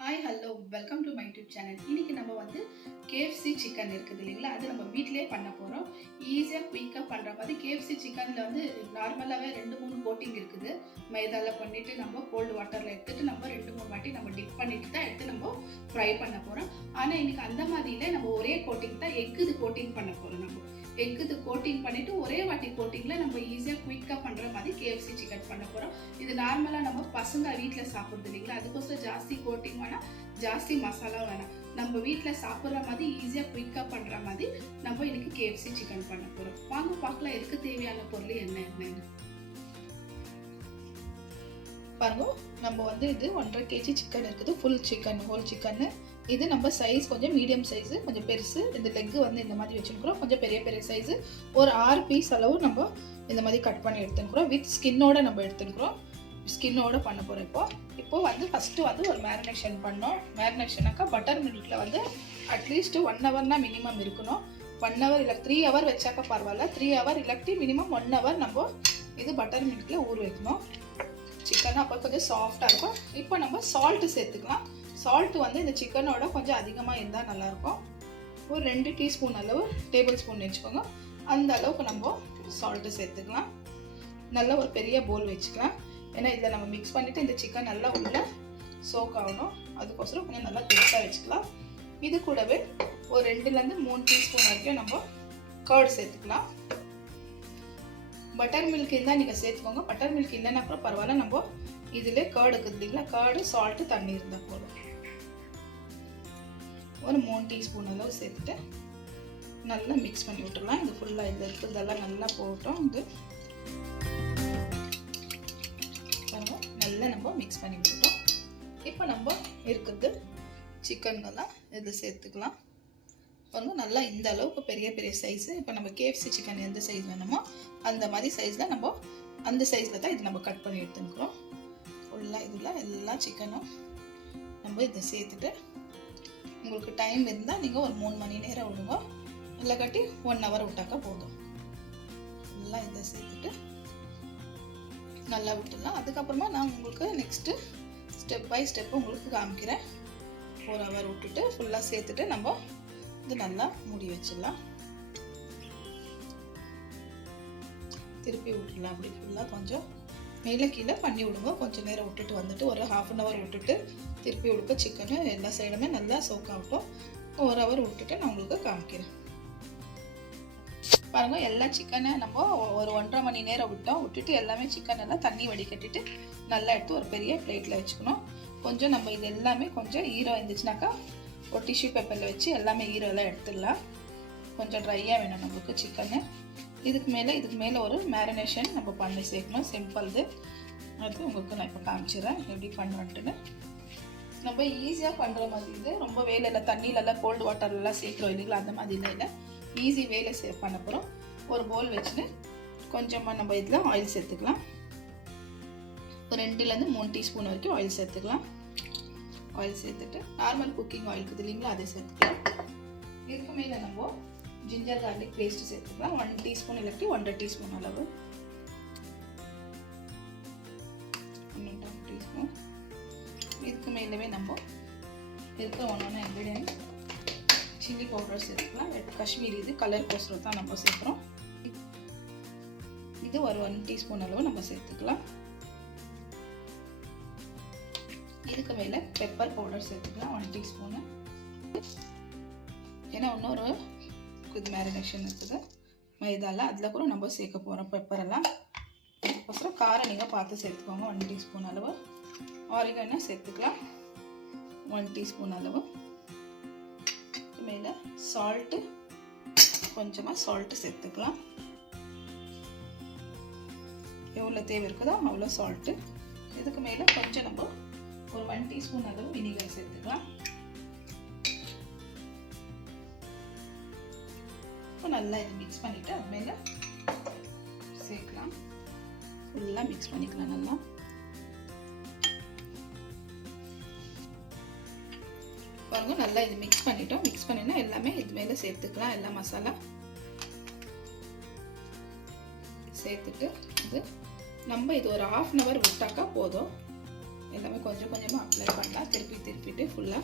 Hi hello welcome to my YouTube channel. இன்றைக்கி நம்ம வந்து KFC சிக்கன் இருக்குது இல்லைங்களா, அது நம்ம வீட்டிலே பண்ண போகிறோம். ஈஸியாக குயிக்காக பண்ணுற மாதிரி KFC சிக்கனில் வந்து நார்மலாகவே 2-3 கோட்டிங் இருக்குது. மைதாவில் பண்ணிவிட்டு நம்ம கோல்டு வாட்டரில் எடுத்துகிட்டு நம்ம 2-3 வாட்டி நம்ம டிப் பண்ணிவிட்டு தான் எடுத்து நம்ம ஃப்ரை பண்ண போகிறோம். ஆனால் இன்றைக்கி அந்த மாதிரியில் நம்ம ஒரே கோட்டிங் தான் எக்குது கோட்டிங் பண்ண போகிறோம். நம்ம எக்குது கோட்டிங் பண்ணிவிட்டு ஒரே வாட்டி கோட்டிங்கில் நம்ம ஈஸியாக குயிக்காக பண்ணுற மாதிரி KFC சிக்கன் பண்ண போகிறோம். இது நார்மலாக நம்ம பசங்க வீட்டில் சாப்பிட்றது இல்லைங்களா, அதுக்கோசரம் ஜாஸ்தி கோட்டிங் வேணாம், ஜாஸ்தி மசாலா வேணாம். நம்ம வீட்டில் சாப்பிட்ற மாதிரி ஈஸியாக குயிக்காக பண்ணுற மாதிரி நம்ம இன்னைக்கு KFC சிக்கன் பண்ண போகிறோம். வாங்க பார்க்கலாம் இதுக்கு தேவையான பொருள் என்னன்னு பாருங்க. நம்ம வந்து இது 1.5 kg சிக்கன் இருக்குது, ஃபுல் சிக்கன், ஹோல் சிக்கன். இது நம்ம சைஸ் கொஞ்சம் மீடியம் சைஸு, கொஞ்சம் பெருசு. இந்த லெக்கு வந்து இந்த மாதிரி வச்சுருக்கிறோம், கொஞ்சம் பெரிய பெரிய சைஸு. ஒரு 6 பீஸ் அளவு நம்ம இந்த மாதிரி கட் பண்ணி எடுத்துக்கிறோம். வித் ஸ்கின்னோட நம்ம எடுத்துக்கிறோம், ஸ்கின்னோட பண்ண போகிறோம். இப்போ வந்து ஃபஸ்ட்டு வந்து ஒரு மேரினேஷன் பண்ணோம். மேரினேஷனாக்கா பட்டர் மில்கில் வந்து அட்லீஸ்ட் 1 ஹவர்னா மினிமம் இருக்கணும். 1 ஹவர் இல்லை 3 ஹவர் வச்சாக்கா பரவாயில்ல. 3 ஹவர் இல்லாட்டி மினிமம் 1 ஹவர் நம்ம இது பட்டர் மில்கில் ஊற வைக்கணும் சிக்கன். அப்போ கொஞ்சம் சாஃப்டாக இருக்கும். இப்போ நம்ம சால்ட்டு சேர்த்துக்கலாம். சால்ட்டு வந்து இந்த சிக்கனோட கொஞ்சம் அதிகமாக இருந்தால் நல்லாயிருக்கும். ஒரு 2 டீஸ்பூன் அளவு, டேபிள் ஸ்பூன் வச்சுக்கோங்க, அந்த அளவுக்கு நம்ம சால்ட்டு சேர்த்துக்கலாம். நல்லா ஒரு பெரிய போல் வச்சுக்கலாம். ஏன்னா இதில் நம்ம மிக்ஸ் பண்ணிவிட்டு இந்த சிக்கன் நல்லா உள்ள சோக் ஆகணும், அதுக்கோசரம் கொஞ்சம் நல்லா பெருசாக வச்சுக்கலாம். இது கூடவே ஒரு 2-3 டீஸ்பூன் வரைக்கும் நம்ம கர்டு சேர்த்துக்கலாம். பட்டர் மில்க் இருந்தால் நீங்கள் சேர்த்துக்கோங்க, பட்டர் மில்க் இல்லைன்னா அப்புறம் பரவாயில்ல. நம்ம இதில் கர்டு இருக்குது இல்லைங்களா, கர்டு, சால்ட்டு, தண்ணி இருந்தால் போதும். ஒரு 3 டீஸ்பூன் அளவு சேர்த்துட்டு நல்லா மிக்ஸ் பண்ணி விட்டுடலாம். இது ஃபுல்லாக இதில் இருக்கிறதெல்லாம் நல்லா போட்டோம். இது நல்லா நம்ம மிக்ஸ் பண்ணி விட்டுட்டோம். இப்போ நம்ம இருக்குது சிக்கன்கெல்லாம் இதில் சேர்த்துக்கலாம். பாருங்க, நல்லா இந்த அளவுக்கு பெரிய பெரிய சைஸு. இப்போ நம்ம KFC சிக்கன் எந்த சைஸ் வேணுமோ அந்த மாதிரி சைஸில் நம்ம அந்த சைஸில் தான் இது நம்ம கட் பண்ணி எடுத்துக்கிறோம். ஃபுல்லாக இதில் எல்லா சிக்கனும் நம்ம இதை சேர்த்துட்டு, உங்களுக்கு டைம் இருந்தால் நீங்கள் ஒரு 3 மணி நேரம் விடுங்க, இல்லை கட்டி 1 ஹவர் விட்டாக்கா போதும். நல்லா இதை சேர்த்துட்டு நல்லா விட்டுடலாம். அதுக்கப்புறமா நான் உங்களுக்கு நெக்ஸ்ட்டு ஸ்டெப் பை ஸ்டெப்பு உங்களுக்கு காமிக்கிறேன். 4 ஹவர் விட்டுட்டு ஃபுல்லாக சேர்த்துட்டு நம்ம இது நல்லா மூடி வச்சிடலாம். திருப்பி விட்டுடலாம். அப்படி ஃபுல்லாக கொஞ்சம் மேலே கீழே பண்ணி விடுங்க. கொஞ்சம் நேரம் விட்டுட்டு வந்துட்டு ஒரு 1/2 ஹவர் விட்டுட்டு திருப்பி விடுக்க சிக்கனு எல்லா சைடுமே நல்லா சோக் ஆகட்டும். 1 ஹவர் விட்டுட்டு நான் உங்களுக்கு காமிக்கிறேன். பாருங்கள், எல்லா சிக்கனை நம்ம ஒரு 1.5 மணி நேரம் விட்டுட்டு எல்லாமே சிக்கன் எல்லாம் தண்ணி வடிகட்டிட்டு நல்லா எடுத்து ஒரு பெரிய பிளேட்டில் வச்சுக்கணும். கொஞ்சம் நம்ம இது எல்லாமே கொஞ்சம் ஈரம் இருந்துச்சுனாக்கா ஒரு டிஷ்யூ பேப்பரில் வச்சு எல்லாமே ஈரெல்லாம் எடுத்துடலாம். கொஞ்சம் ட்ரையாக வேணும் நம்மளுக்கு சிக்கனு. இதுக்கு மேலே ஒரு மேரினேஷன் நம்ம பண்ணி சேர்க்கணும், சிம்பிள். அது உங்களுக்கு நான் இப்போ காமிச்சிடுறேன் எப்படி பண்ணுவேன்ட்டுன்னு. நம்ம ஈஸியாக பண்ணுற மாதிரி இது ரொம்ப வேலையில் தண்ணியிலலாம் கோல்டு வாட்டர்லாம் சேர்க்குறோம் இல்லைங்களா, அந்த மாதிரி இல்லை. ஈஸி வேலை பண்ண போகிறோம். ஒரு போல் வச்சுன்னு கொஞ்சமாக நம்ம இதில் ஆயில் சேர்த்துக்கலாம். ஒரு 2-3 டீஸ்பூன் வரைக்கும் ஆயில் சேர்த்துக்கலாம். ஆயில் சேர்த்துட்டு நார்மல் குக்கிங் ஆயில் இருக்குது இல்லைங்களா, அதை சேர்த்துக்கலாம். இதுக்கு மேலே நம்ம ஜிஞ்சர் கார்லிக் பேஸ்ட்டு சேர்த்துக்கலாம். 1 டீஸ்பூன் இல்லாட்டி 1.5 டீஸ்பூன் அளவு, 1.5 டீஸ்பூன். இதுக்கு மேலவே நம்ம இருக்க 1 இன்க்ரீடியன்ட் சில்லி பவுடர் சேர்த்துக்கலாம். காஷ்மீரி, இது கலர் கோசரம் தான் நம்ம சேர்க்குறோம். இது ஒரு 1 டீஸ்பூன் அளவு நம்ம சேர்த்துக்கலாம். இதுக்கு மேலே பெப்பர் பவுடர் சேர்த்துக்கலாம், 1 டீஸ்பூனு. ஏன்னா இன்னொரு இது மேரினேஷன் இருக்குது மைதாவில், அதில் கூட நம்ம சேர்க்க போகிறோம் பெப்பரெல்லாம். அதுக்கப்புறம் காரம் நீங்கள் பார்த்து சேர்த்துக்கோங்க. 1 டீஸ்பூன் அளவு ஆரிகனோ சேர்த்துக்கலாம், 1 டீஸ்பூன் அளவு. மேலே சால்ட்டு, கொஞ்சமாக சால்ட்டு சேர்த்துக்கலாம். எவ்வளோ தேவை இருக்குதோ அவ்வளோ சால்ட்டு. இதுக்கு மேலே கொஞ்சம் நம்ம ஒரு 1 டீஸ்பூன் அளவு வினிகர் சேர்த்துக்கலாம். இப்போ நல்லா இது மிக்ஸ் பண்ணிவிட்டு அது மேலே சேர்க்கலாம். ஃபுல்லாக மிக்ஸ் பண்ணிக்கலாம் நல்லா. பாருங்க, நல்லா இது மிக்ஸ் பண்ணிட்டோம். மிக்ஸ் பண்ணினா எல்லாமே இது மேலே சேர்த்துக்கலாம். எல்லா மசாலா சேர்த்துட்டு இது நம்ம இது ஒரு 1/2 ஹவர் விட்டாக்கா போதும். எல்லாமே கொஞ்சம் கொஞ்சமாக அப்ளை பண்ணலாம். திருப்பிட்டு ஃபுல்லாக.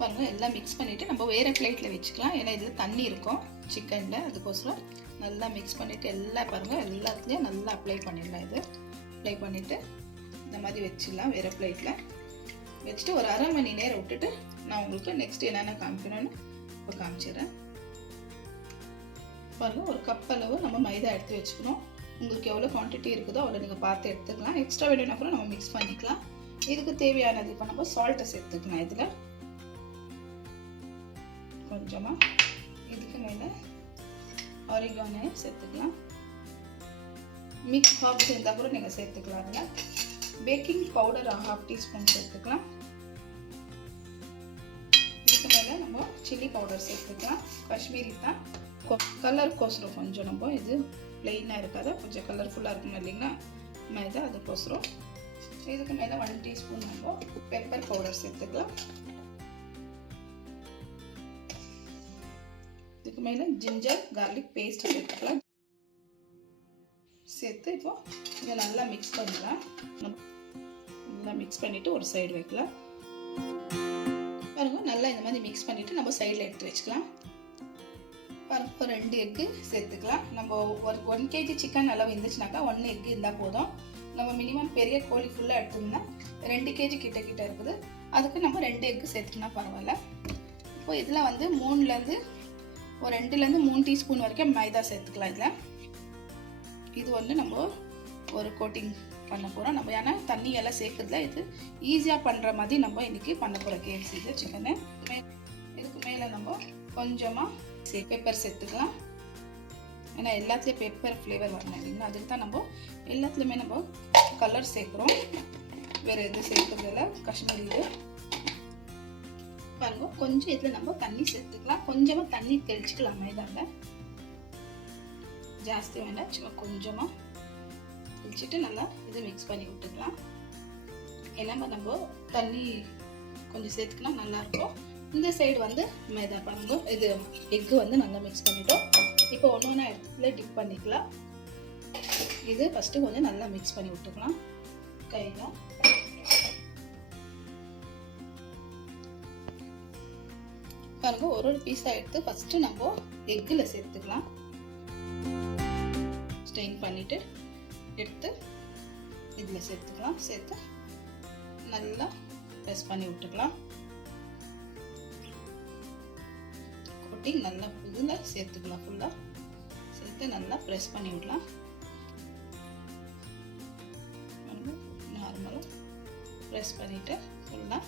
பாருங்கள் எல்லாம் மிக்ஸ் பண்ணிவிட்டு நம்ம வேறு பிளேட்டில் வச்சுக்கலாம். ஏன்னா இதில் தண்ணி இருக்கும் சிக்கனில், அதுக்கோசரம் நல்லா மிக்ஸ் பண்ணிவிட்டு எல்லாம் பாருங்கள் எல்லாத்துலேயும் நல்லா அப்ளை பண்ணிடலாம். இது அப்ளை பண்ணிவிட்டு இந்த மாதிரி வச்சிடலாம் வேறு பிளேட்டில் வச்சுட்டு ஒரு அரை மணி நேரம் விட்டுட்டு நான் உங்களுக்கு நெக்ஸ்ட் என்னென்ன காமிக்கணும்னு இப்போ காமிச்சிடுறேன். பாருங்கள் ஒரு கப் அளவு நம்ம மைதா எடுத்து வச்சுக்கணும். உங்களுக்கு எவ்வளோ குவான்டிட்டி இருக்குதோ அவ்வளோ நீங்கள் பார்த்து எடுத்துக்கலாம். எக்ஸ்ட்ரா வேணும்னா கூட நம்ம மிக்ஸ் பண்ணிக்கலாம். இதுக்கு தேவையானது இப்போ நம்ம சால்ட்டை சேர்த்துக்கலாம். இதில் கொஞ்சமாக இதுக்கு மேலே ஆரிகானோ சேர்த்துக்கலாம். மிக்ஸ் ஹாப்ஸ் இருந்தால் கூட நீங்கள் சேர்த்துக்கலாம். அதில் பேக்கிங் பவுடர் 1/2 டீஸ்பூன் சேர்த்துக்கலாம். இதுக்கு மேலே நம்ம சில்லி பவுடர் சேர்த்துக்கலாம். காஷ்மீரி தான் கலருக்கோசரம் கொஞ்சம் நம்ம இது பிளெயினாக இருக்காத கொஞ்சம் கலர்ஃபுல்லாக இருக்கணும் இல்லைங்களா மைதா, அதுக்கோசரம். இதுக்கு மேலே 1 டீஸ்பூன் நம்ம பெப்பர் பவுடர் சேர்த்துக்கலாம். இதுக்கு மேலே ஜிஞ்சர் கார்லிக் பேஸ்ட் சேர்த்துக்கலாம். சேர்த்து இப்போ இதை நல்லா மிக்ஸ் பண்ணலாம். நல்லா மிக்ஸ் பண்ணிவிட்டு ஒரு சைடு வைக்கலாம். பாருங்க நல்லா இந்த மாதிரி மிக்ஸ் பண்ணிவிட்டு நம்ம சைடில் எடுத்து வச்சுக்கலாம். பாருங்க இப்போ 2 எக்கு சேர்த்துக்கலாம். நம்ம ஒரு 1 kg சிக்கன் அளவு இருந்துச்சுனாக்கா 1 எக்கு இருந்தால் போதும். நம்ம மினிமம் பெரிய கோழி ஃபுல்லாக எடுத்தோம்னா 2 kg கிட்ட இருக்குது. அதுக்கு நம்ம 2 எக்கு சேர்த்துக்கினா பரவாயில்ல. இப்போ இதில் வந்து 2லேருந்து 3 டீஸ்பூன் வரைக்கும் மைதா சேர்த்துக்கலாம். இதில் இது வந்து நம்ம ஒரு கோட்டிங் பண்ண போகிறோம். நம்ம ஏன்னா தண்ணி எல்லாம் சேர்க்குறதுல இது ஈஸியாக பண்ணுற மாதிரி நம்ம இன்றைக்கி பண்ண போகிறோம் KFC இது சிக்கனு. இதுக்கு மேலே நம்ம கொஞ்சமாக பெப்பர் சேர்த்துக்கலாம். ஏன்னா எல்லாத்துலேயும் பெப்பர் ஃப்ளேவர் வரணும் இல்லைங்களா, அதுக்கு தான் நம்ம எல்லாத்துலேயுமே நம்ம கலர் சேர்க்குறோம். வேறு எதுவும் சேர்க்குறதில்ல காஷ்மீரி இது. பாருங்க கொஞ்சம் இதில் நம்ம தண்ணி சேர்த்துக்கலாம். கொஞ்சமாக தண்ணி தெளிச்சுக்கலாம் மைதாவில், ஜாஸ்தி வேண்டாம், சும்மா கொஞ்சமாக தெளிச்சுட்டு நல்லா இதை மிக்ஸ் பண்ணி விட்டுக்கலாம். எல்லாமே நம்ம தண்ணி கொஞ்சம் சேர்த்துக்கலாம் நல்லாயிருக்கும். இந்த சைடு வந்து மைதா பாருங்க இது எக்கு வந்து நல்லா மிக்ஸ் பண்ணிட்டோம். இப்போ ஒன்று இடத்துல டிப் பண்ணிக்கலாம். இது ஃபஸ்ட்டு கொஞ்சம் நல்லா மிக்ஸ் பண்ணி விட்டுக்கலாம் கையில். பாருங்க ஒரு பீஸாக எடுத்து ஃபஸ்ட்டு நம்ம எக்கில் சேர்த்துக்கலாம். ஸ்ட்ரெயின் பண்ணிவிட்டு எடுத்து இதில் சேர்த்துக்கலாம். சேர்த்து நல்லா ப்ரெஸ் பண்ணி விட்டுக்கலாம். கோட்டிங் நல்லா இதில் சேர்த்துக்கலாம். ஃபுல்லாக சேர்த்து நல்லா ப்ரெஸ் பண்ணி விடலாம். நார்மலாக ப்ரெஸ் பண்ணிவிட்டு ஃபுல்லாக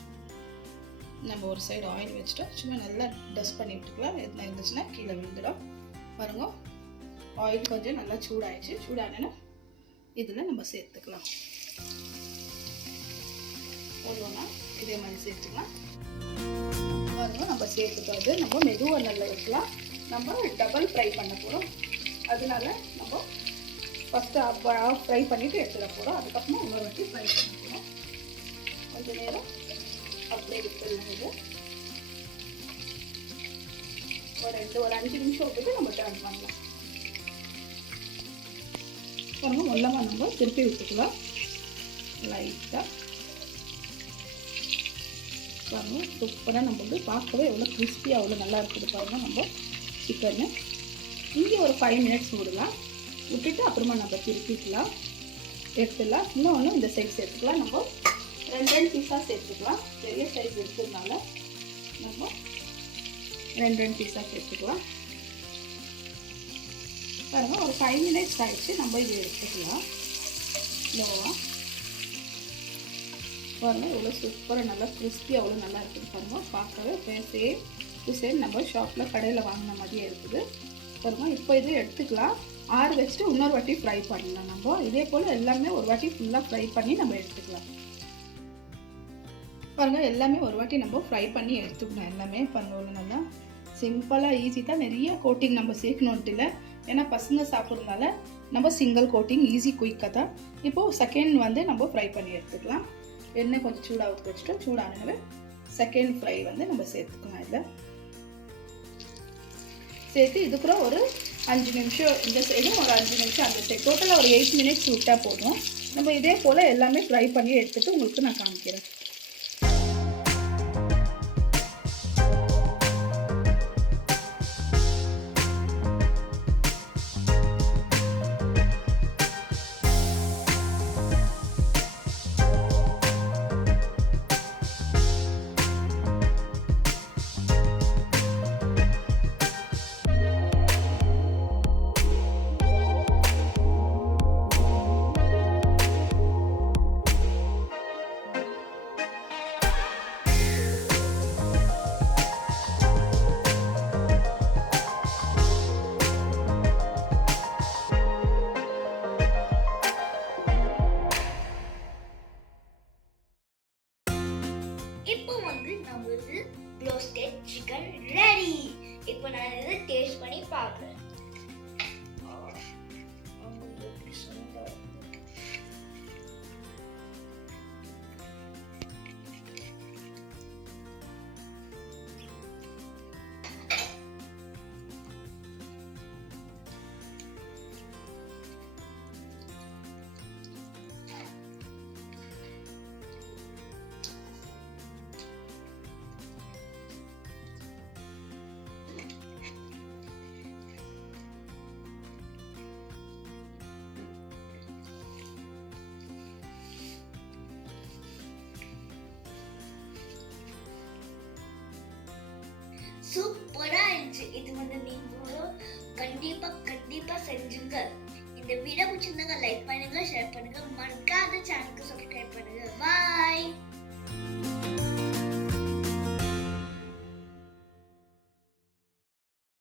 நம்ம ஒரு சைடு ஆயில் வச்சுட்டு சும்மா நல்லா டஸ்ட் பண்ணி விட்டுக்கலாம். எதுனா இருந்துச்சுன்னா கீழே விழுந்துடும். பாருங்க ஆயில் கொஞ்சம் நல்லா சூடாயிடுச்சு. சூடானா இதில் நம்ம சேர்த்துக்கலாம். ஒவ்வொன்றா இதே மாதிரி சேர்த்துக்கலாம். பாருங்க நம்ம சேர்த்துக்கிறது நம்ம மெதுவாக நல்லா வைக்கலாம். நம்ம டபுள் ஃப்ரை பண்ண போகிறோம். அதனால நம்ம ஃபஸ்ட்டு ஆஃப் ஃப்ரை பண்ணிவிட்டு எடுத்துட போகிறோம். அதுக்கப்புறமா இன்னொரு வாட்டி ஃப்ரை பண்ண போகிறோம். கொஞ்சம் நேரம் அப்படியே விட்டுடலாம். இது ஒரு 5 நிமிஷம் விட்டுட்டு நம்ம டர்ன் பண்ணலாம். பாருங்க மொல்லமாக நம்ம திருப்பி விட்டுக்கலாம் லைட்டாக. பாருங்க சூப்பராக நம்ம வந்து பார்க்கவே எவ்வளோ கிறிஸ்பியாக அவ்வளோ நல்லா இருக்குது. பாருங்கள் நம்ம சிக்கனு இங்கே ஒரு 5 மினிட்ஸ் விடலாம். விட்டுட்டு அப்புறமா நம்ம திருப்பிக்கலாம், எடுத்துடலாம். இன்னொன்று இந்த சைடு சேர்த்துக்கலாம். நம்ம 2 பீஸாக சேர்த்துக்கலாம். பெரிய சைஸ் இருக்கிறதுனால நம்ம 2 பீஸாக சேர்த்துக்கலாம். பாருங்கள் ஒரு 5 மினிட்ஸ் ஆகிடுச்சு. நம்ம இது எடுத்துக்கலாம் ஸ்லோவாக. பாருங்கள் எவ்வளோ சூப்பராக நல்லா கிறிஸ்பியாக அவ்வளோ நல்லா இருக்குது. பாருங்கள் பார்க்கவே சேம் நம்ம ஷாப்பில் கடையில் வாங்கின மாதிரியே இருக்குது. பாருங்கள் இப்போ இது எடுத்துக்கலாம். ஆறு வச்சுட்டு இன்னொரு வாட்டி ஃப்ரை பண்ணலாம். நம்ம இதே போல் எல்லாமே ஒரு வாட்டி ஃபுல்லாக ஃப்ரை பண்ணி நம்ம எடுத்துக்கலாம். பாருங்கள் எல்லாமே ஒரு வாட்டி நம்ம ஃப்ரை பண்ணி எடுத்துக்கணும். எல்லாமே பாருங்கள் நல்லா சிம்பிளாக ஈஸி தான். நிறைய கோட்டிங் நம்ம சேர்க்கணுன்ட்டு இல்லை, ஏன்னா பசங்க சாப்பிட்றதுனால நம்ம சிங்கிள் கோட்டிங் ஈஸி குயிக்காக தான். இப்போது செகண்ட் வந்து நம்ம ஃப்ரை பண்ணி எடுத்துக்கலாம். எண்ணெய் கொஞ்சம் சூடாக வச்சுட்டோம். சூடானவே செகண்ட் ஃப்ரை வந்து நம்ம சேர்த்துக்கலாம். இதில் சேர்த்து இதுக்குள்ள ஒரு 5 நிமிஷம் இந்த சைடும் ஒரு 5 நிமிஷம் அந்த சைடு, டோட்டலாக ஒரு 8 மினிட்ஸ் விட்டால் போதும். நம்ம இதே போல் எல்லாமே ஃப்ரை பண்ணி எடுத்துகிட்டு உங்களுக்கு நான் காமிக்கிறேன். இப்போ வந்து நம்மளுக்கு ரோஸ்டட் சிக்கன் ரெடி. இப்போ நான் இதை டேஸ்ட் பண்ணி பார்க்குறேன். சூப்பரா இருந்துச்சு. இது வந்து நீங்களும் கண்டிப்பா செஞ்சுங்க. இந்த வீடியோ பிடிச்சிருந்தாங்க லைக் பண்ணுங்க, ஷேர் பண்ணுங்க, மறக்காத சேனலுக்கு சப்ஸ்கிரைப் பண்ணுங்க. பாய்.